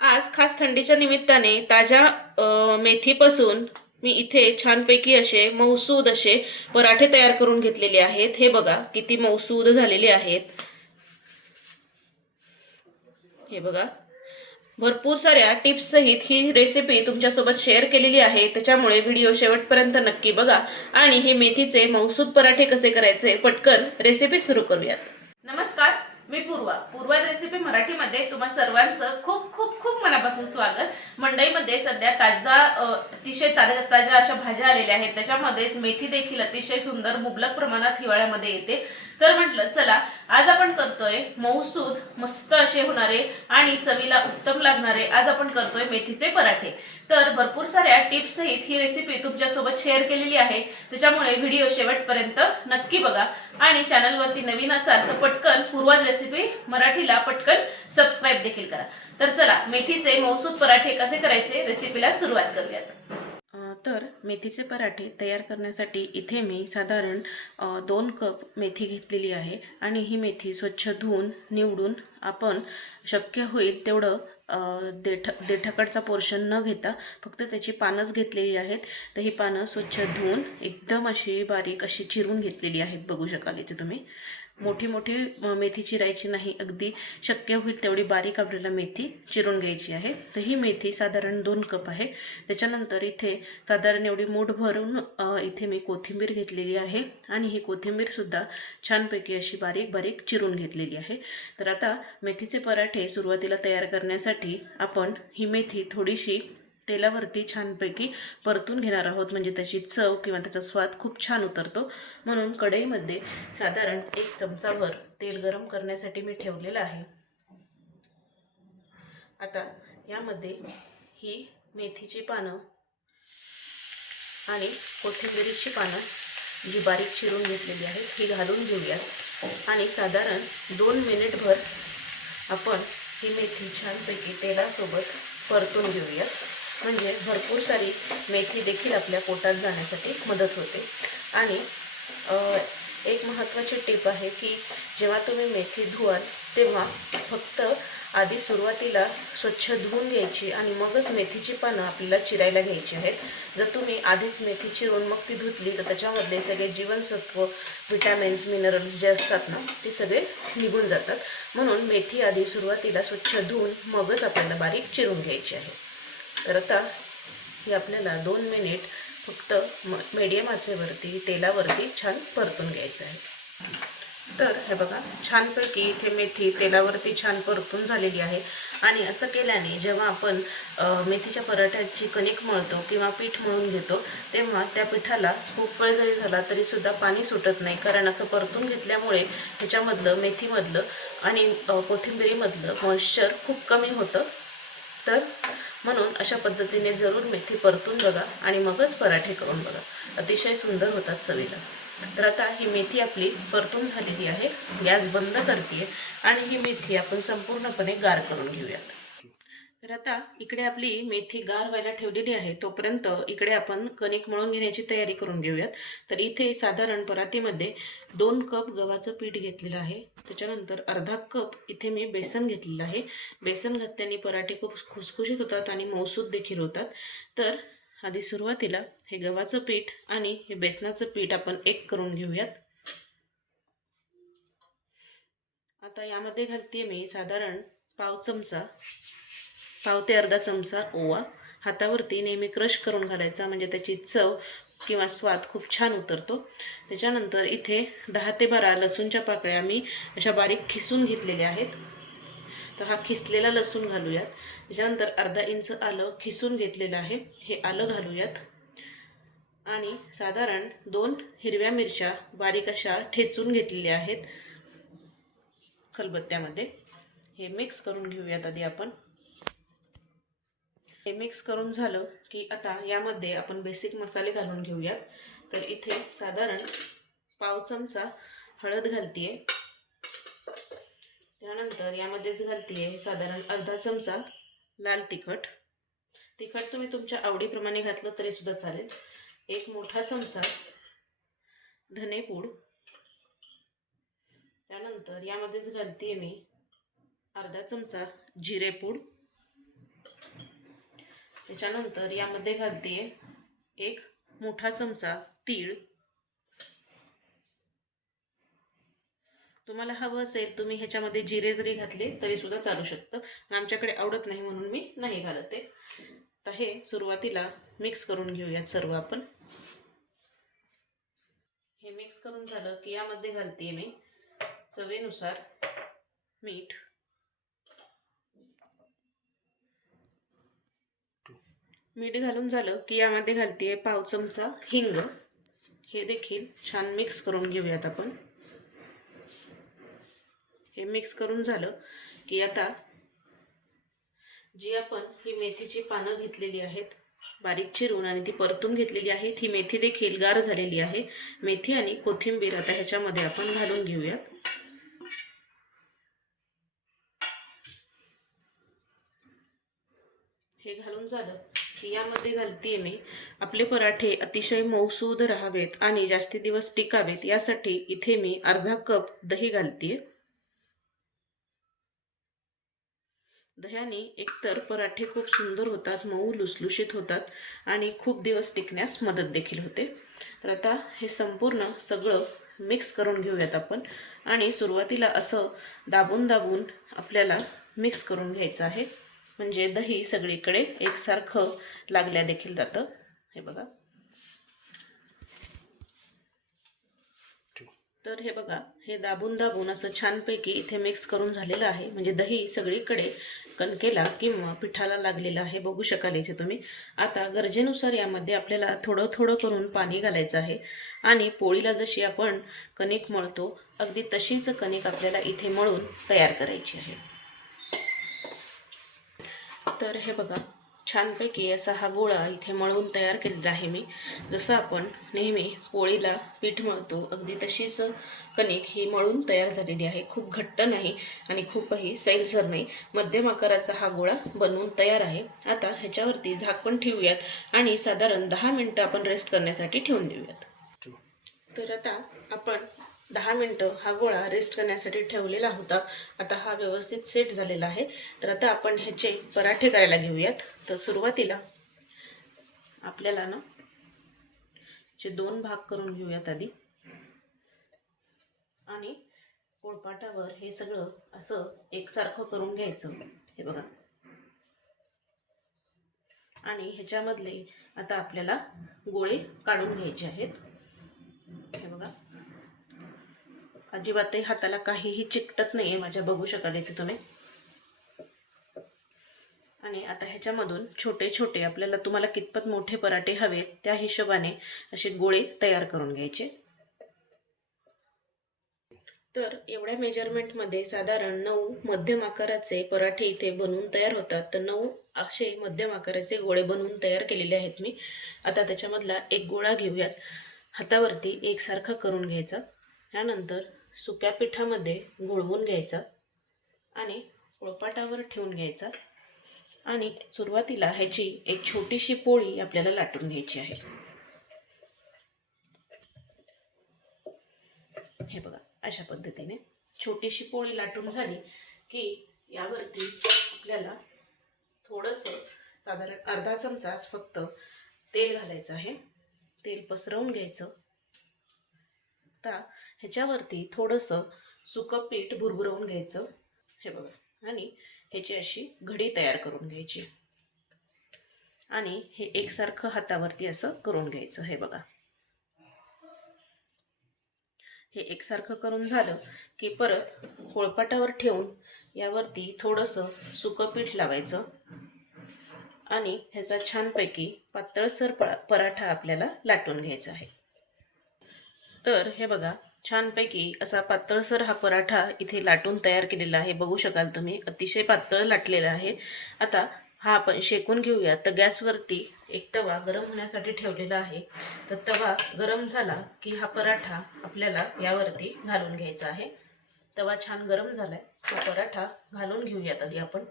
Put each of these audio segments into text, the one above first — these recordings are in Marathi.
आज खास थंडीच्या निमित्ताने ताज्या मेथीपासून मी इथे छानपैकी असे मऊसूद असे पराठे तयार करून घेतलेले आहेत. हे बघा किती मऊसूद झालेले आहेत. हे बघा. भरपूर साऱ्या टिप्स सहित ही रेसिपी तुमच्यासोबत शेअर केलेली आहे. त्याच्यामुळे व्हिडिओ शेवटपर्यंत नक्की बघा. आणि हे मेथीचे मौसूद पराठे कसे करायचे पटकन रेसिपी सुरू करूयात. नमस्कार. मी पूर्वा पूर्वा रेसिपी मराठीमध्ये तुम्हा सर्वांचं खूप खूप खूप मनापासून स्वागत. मंडईमध्ये सध्या ताजा अतिशय ताज्या ताज्या अशा भाज्या आलेल्या आहेत. त्याच्यामध्येच मेथी देखील अतिशय सुंदर मुबलक प्रमाणात हिवाळ्यामध्ये येते. तर म्हटलं चला आज आपण करतोय मऊसूद मस्त असे होणारे आणि चवीला उत्तम लागणारे आज आपण करतोय मेथीचे पराठे. तर भरपूर साऱ्या टिप्स सहित ही रेसिपी तुमच्यासोबत शेअर केलेली आहे. त्याच्यामुळे व्हिडिओ शेवटपर्यंत नक्की बघा. आणि चॅनलवरती नवीन असाल तर पटकन पूर्वाज रेसिपी मराठीला पटकन सबस्क्राईब देखील करा. तर चला मेथीचे मौसूद पराठे कसे करायचे रेसिपीला सुरुवात करूयात. तर मेथीचे पराठे तयार करण्यासाठी इथे मी साधारण दोन कप मेथी घेतलेली आहे आणि ही मेथी स्वच्छ धुवून निवडून आपण शक्य होईल तेवढं देठ देठाकडचा पोर्शन न घेता फक्त त्याची पानंच घेतलेली आहेत. तर ही पानं स्वच्छ धुवून एकदम अशी बारीक अशी चिरून घेतलेली आहेत. बघू शकाल इथे तुम्ही. मोठी मोठी मेथी चिरायची नाही अगदी शक्य होईल तेवढी बारीक आपल्याला मेथी चिरून घ्यायची आहे. तर ही मेथी साधारण दोन कप आहे. त्याच्यानंतर इथे साधारण एवढी मूठ भरून इथे मी कोथिंबीर घेतलेली आहे आणि ही कोथिंबीरसुद्धा छानपैकी अशी बारीक बारीक चिरून घेतलेली आहे. तर आता मेथीचे पराठे सुरुवातीला तयार करण्यासाठी आपण ही मेथी थोडीशी तेलावरती छानपैकी परतून घेणार आहोत. म्हणजे त्याची चव किंवा त्याचा स्वाद खूप छान उतरतो. म्हणून कढईमध्ये साधारण एक चमचाभर तेल गरम करण्यासाठी मी ठेवलेलं आहे. आता यामध्ये ही मेथीची पानं आणि कोथिंबिरीची पानं जी बारीक चिरून घेतलेली आहेत ही घालून घेऊयात आणि साधारण दोन मिनिटभर आपण ही मेथी छानपैकी तेलासोबत परतून घेऊयात म्हणजे भरपूर सारी मेथी देखील आपल्या पोटात जाण्यासाठी मदत होते. आणि एक महत्त्वाची टीप आहे की जेव्हा तुम्ही मेथी धुवाल तेव्हा फक्त आधी सुरुवातीला स्वच्छ धुवून घ्यायची आणि मगच मेथीची पानं आपल्याला चिरायला घ्यायची आहेत. जर तुम्ही आधीच मेथी चिरून मग ती धुतली तर त्याच्यामधले सगळे जीवनसत्व विटॅमिन्स मिनरल्स जे असतात ना ते सगळे निघून जातात. म्हणून मेथी आधी सुरुवातीला स्वच्छ धुवून मगच आपल्याला बारीक चिरून घ्यायची आहे. तर आता ही आपल्याला दोन मिनिट फक्त म मीडियम आचेवरती तेलावरती छान परतून घ्यायचं आहे. तर हे बघा छानपैकी इथे मेथी तेलावरती छान परतून झालेली आहे. आणि असं केल्याने जेव्हा आपण मेथीच्या पराठ्याची कणिक मळतो किंवा पीठ मळून घेतो तेव्हा त्या पिठाला खूप वेळ जरी झाला तरीसुद्धा पाणी सुटत नाही. कारण असं परतून घेतल्यामुळे ह्याच्यामधलं मेथीमधलं आणि कोथिंबिरीमधलं मॉइश्चर खूप कमी होतं. तर म्हणून अशा पद्धतीने जरूर मेथी परतून बघा आणि मगच पराठे करून बघा. अतिशय सुंदर होतात चवीला. तर आता ही मेथी आपली परतून झालेली आहे. गॅस बंद करते आणि ही मेथी आपण संपूर्णपणे गार करून घेऊयात. तर आता इकडे आपली मेथी गार व्हायला ठेवलेली आहे. तोपर्यंत इकडे आपण कणिक मळून घेण्याची तयारी करून घेऊयात. तर इथे साधारण परातीमध्ये दोन कप गव्हाचं पीठ घेतलेलं आहे. त्याच्यानंतर अर्धा कप इथे मी बेसन घेतलेलं आहे. बेसन घातल्याने पराठे खूप खुसखुशीत होतात आणि मौसूद देखील होतात. तर आधी सुरुवातीला हे गव्हाचं पीठ आणि हे बेसनाचं पीठ आपण एक करून घेऊयात. आता यामध्ये घालते मी साधारण पाव चमचा पाव ते अर्धा चमचा ओवा. हातावरती नेहमी क्रश करून घालायचा म्हणजे त्याची चव किंवा स्वाद खूप छान उतरतो. त्याच्यानंतर इथे दहा ते बारा लसूणच्या पाकळ्या मी अशा बारीक खिसून घेतलेल्या आहेत. तर हा खिसलेला लसूण घालूयात. त्याच्यानंतर अर्धा इंच आलं खिसून घेतलेलं आहे. हे आलं घालूयात. आणि साधारण दोन हिरव्या मिरच्या बारीक अशा ठेचून घेतलेल्या आहेत. खलबत्त्यामध्ये. हे मिक्स करून घेऊयात आधी आपण. हे मिक्स करून झालं की आता यामध्ये आपण बेसिक मसाले घालून घेऊयात. तर इथे साधारण पाव चमचा हळद घालतीये. त्यानंतर यामध्येच घालतीये साधारण अर्धा चमचा लाल तिखट. तिखट तुम्ही तुमच्या आवडीप्रमाणे घातलं तरी सुद्धा चालेल. एक मोठा चमचा धनेपूड त्यानंतर यामध्येच घालतीये मी अर्धा चमचा जिरेपूड त्याच्यानंतर यामध्ये घालते एक मोठा चमचा तीळ. तुम्हाला हवं असेल तुम्ही ह्याच्यामध्ये जिरे जरी घातले तरी सुद्धा चालू शकतं. आमच्याकडे आवडत नाही म्हणून मी नाही घालत. ते तर हे सुरुवातीला मिक्स करून घेऊयात सर्व आपण. हे मिक्स करून झालं की यामध्ये घालते मी चवेनुसार मीठ. मीठ घालून झालं की यामध्ये घालते पाव चमचा हिंग. हे देखील छान मिक्स करून घेऊयात आपण. हे मिक्स करून झालं की आता जी आपण ही मेथीची पानं घेतलेली आहेत बारीक चिरून आणि ती परतून घेतलेली आहे ही मेथी देखील गार झालेली आहे. मेथी आणि कोथिंबीर आता ह्याच्यामध्ये आपण घालून घेऊयात. हे घालून झालं यामध्ये घालतीये मी. आपले पराठे अतिशय मऊसूद राहावेत आणि जास्ती दिवस टिकावेत यासाठी इथे मी अर्धा कप दही घालतीये. दह्याने एकतर पराठे खूप सुंदर होतात मऊ लुसलुशीत होतात आणि खूप दिवस टिकण्यास मदत देखील होते. तर आता हे संपूर्ण सगळं मिक्स करून घेऊयात आपण आणि सुरुवातीला असं दाबून दाबून आपल्याला मिक्स करून घ्यायचं आहे. म्हणजे दही सगळीकडे एकसारखं लागल्या देखील जातं. हे बघा. तर हे बघा हे दाबून दाबून असं छानपैकी इथे मिक्स करून झालेलं आहे. म्हणजे दही सगळीकडे कणकेला किंवा पिठाला लागलेलं आहे. बघू शकाल इथे तुम्ही. आता गरजेनुसार यामध्ये आपल्याला थोडं थोडं करून पाणी घालायचं आहे. आणि पोळीला जशी आपण कणिक मळतो अगदी तशीच कणिक आपल्याला इथे मळून तयार करायची आहे. तर हे बघा छानपैकी असा हा गोळा इथे मळून तयार केलेला आहे मी. जसं आपण नेहमी पोळीला पीठ मळतो अगदी तशीच कणिक ही मळून तयार झालेली आहे. खूप घट्ट नाही आणि खूपही सैलसर नाही. मध्यम आकाराचा हा गोळा बनवून तयार आहे. आता ह्याच्यावरती झाकण ठेवूयात आणि साधारण दहा मिनटं आपण रेस्ट करण्यासाठी ठेवून देऊयात. तर आता आपण दहा मिनटं हा गोळा रेस्ट करण्यासाठी ठेवलेला होता. आता हा व्यवस्थित सेट झालेला आहे. तर आता आपण ह्याचे पराठे करायला घेऊयात. तर सुरुवातीला आपल्याला ना चे दोन भाग करून घेऊयात आधी. आणि पोळपाटावर हे सगळं असं एकसारखं करून घ्यायचं. हे बघा. आणि ह्याच्यामधले आता आपल्याला गोळे काढून घ्यायचे आहेत हे बघा अजिबातही हाताला काहीही चिकटत नाही आहे माझ्या बघू शकाल इथे तुम्ही. आणि आता ह्याच्यामधून छोटे छोटे आपल्याला तुम्हाला कितपत मोठे पराठे हवेत त्या हिशोबाने असे गोळे तयार करून घ्यायचे. तर एवढ्या मेजरमेंटमध्ये साधारण नऊ मध्यम आकाराचे पराठे इथे बनवून तयार होतात. तर नऊ असे मध्यम आकाराचे गोळे बनवून तयार केलेले आहेत मी. आता त्याच्यामधला एक गोळा घेऊयात. हातावरती एकसारखा करून घ्यायचा. त्यानंतर सुक्या पिठामध्ये घोळवून घ्यायचा आणि पोळपाटावर ठेवून घ्यायचा आणि सुरुवातीला ह्याची एक छोटीशी पोळी आपल्याला लाटून घ्यायची आहे. हे बघा अशा पद्धतीने छोटीशी पोळी लाटून झाली की यावरती आपल्याला थोडंसं साधारण अर्धा चमचाच फक्त तेल घालायचं आहे. तेल पसरवून घ्यायचं. आता ह्याच्यावरती थोडंसं सुकं पीठ भुरभुरवून घ्यायचं. हे बघा. आणि ह्याची अशी घडी तयार करून घ्यायची. आणि हे एकसारखं हातावरती असं करून घ्यायचं. हे बघा. हे एकसारखं करून झालं की परत पोळपाटावर ठेवून यावरती थोडंसं सुकं पीठ लावायचं. आणि ह्याचा छानपैकी पातळसर पराठा आपल्याला लाटून घ्यायचा आहे. तर हे बघा छानपैकी असा पातळसर हा पराठा इथे लाटून तयार केलेला आहे. बघू शकाल तुम्ही अतिशय पातळ लाटलेला आहे. आता हा आपण शेकून घेऊया. तर गॅसवरती एक तवा गरम होण्यासाठी ठेवलेला आहे. तर तवा गरम झाला की हा पराठा आपल्याला यावरती घालून घ्यायचा आहे. तवा छान गरम झालाय. तो पराठा घालून घेऊयात आधी आपण.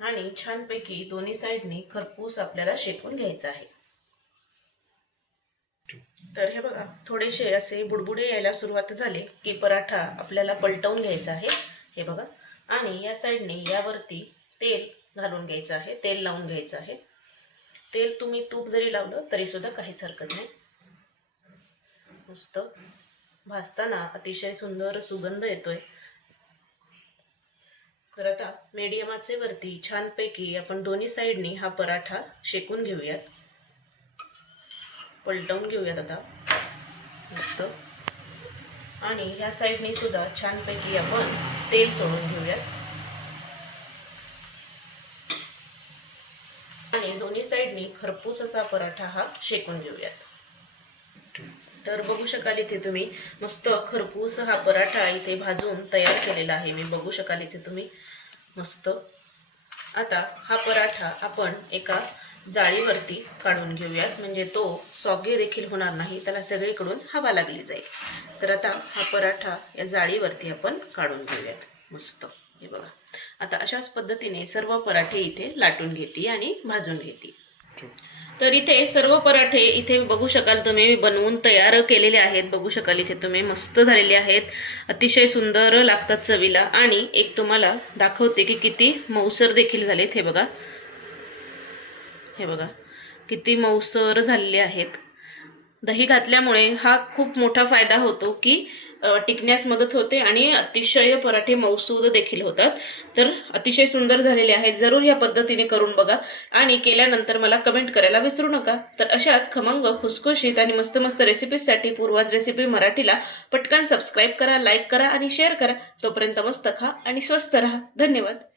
आणि छानपैकी दोन्ही साईडनी खरपूस आपल्याला शेकून घ्यायचा आहे. तर हे बघा थोडेसे असे बुडबुडे यायला सुरुवात झाले की पराठा आपल्याला पलटवून घ्यायचा आहे. हे बघा. आणि या साईडने यावरती तेल घालून घ्यायचं आहे. तेल लावून घ्यायचं आहे. तेल तुम्ही तूप जरी लावलं तरी सुद्धा काहीच हरकत नाही. मस्त. भाजताना अतिशय सुंदर सुगंध येतोय. तर आता मीडियमाचे वरती छानपैकी आपण दोन्ही साईडनी हा पराठा शेकून घेऊयात. पलटवून घेऊयात आता. मस्त. आणि ह्या साईडने सुद्धा छानपैकी आपण तेल सोडून घेऊयात. आणि दोन्ही साईडनी खरपूस असा पराठा हा शेकून घेऊयात. तर बघू शकाल इथे तुम्ही मस्त खरपूस हा पराठा इथे भाजून तयार केलेला आहे. मी बघू शकाल इथे तुम्ही. मस्त. आता हा पराठा आपण एका जाळीवरती काढून घेऊयात. म्हणजे तो सॉगे देखील होणार नाही. त्याला सगळीकडून हवा लागली जाईल. तर आता हा पराठा या जाळीवरती आपण काढून घेऊयात. मस्त. हे बघा. आता अशाच पद्धतीने सर्व पराठे इथे लाटून घेते आणि भाजून घेते. तर इथे सर्व पराठे इथे बघू शकाल तुम्ही. बनवून तयार केलेले आहेत. बघू शकाल इथे तुम्ही. मस्त झालेले आहेत. अतिशय सुंदर लागतात चवीला. आणि एक तुम्हाला दाखवते की किती मऊसर देखील झालेत हे बघा. हे बघा किती मऊसर झालेले आहेत. दही घातल्यामुळे हा खूप मोठा फायदा होतो की टिकण्यास मदत होते आणि अतिशय पराठे मऊसूद देखील होतात. तर अतिशय सुंदर झालेले आहेत. जरूर या पद्धतीने करून बघा आणि केल्यानंतर मला कमेंट करायला विसरू नका. तर अशाच खमंग खुसखुशीत आणि मस्त मस्त रेसिपीजसाठी पूर्वाज रेसिपी मराठीला पटकन सबस्क्राईब करा लाईक करा आणि शेअर करा. तोपर्यंत मस्त खा आणि स्वस्त राहा. धन्यवाद.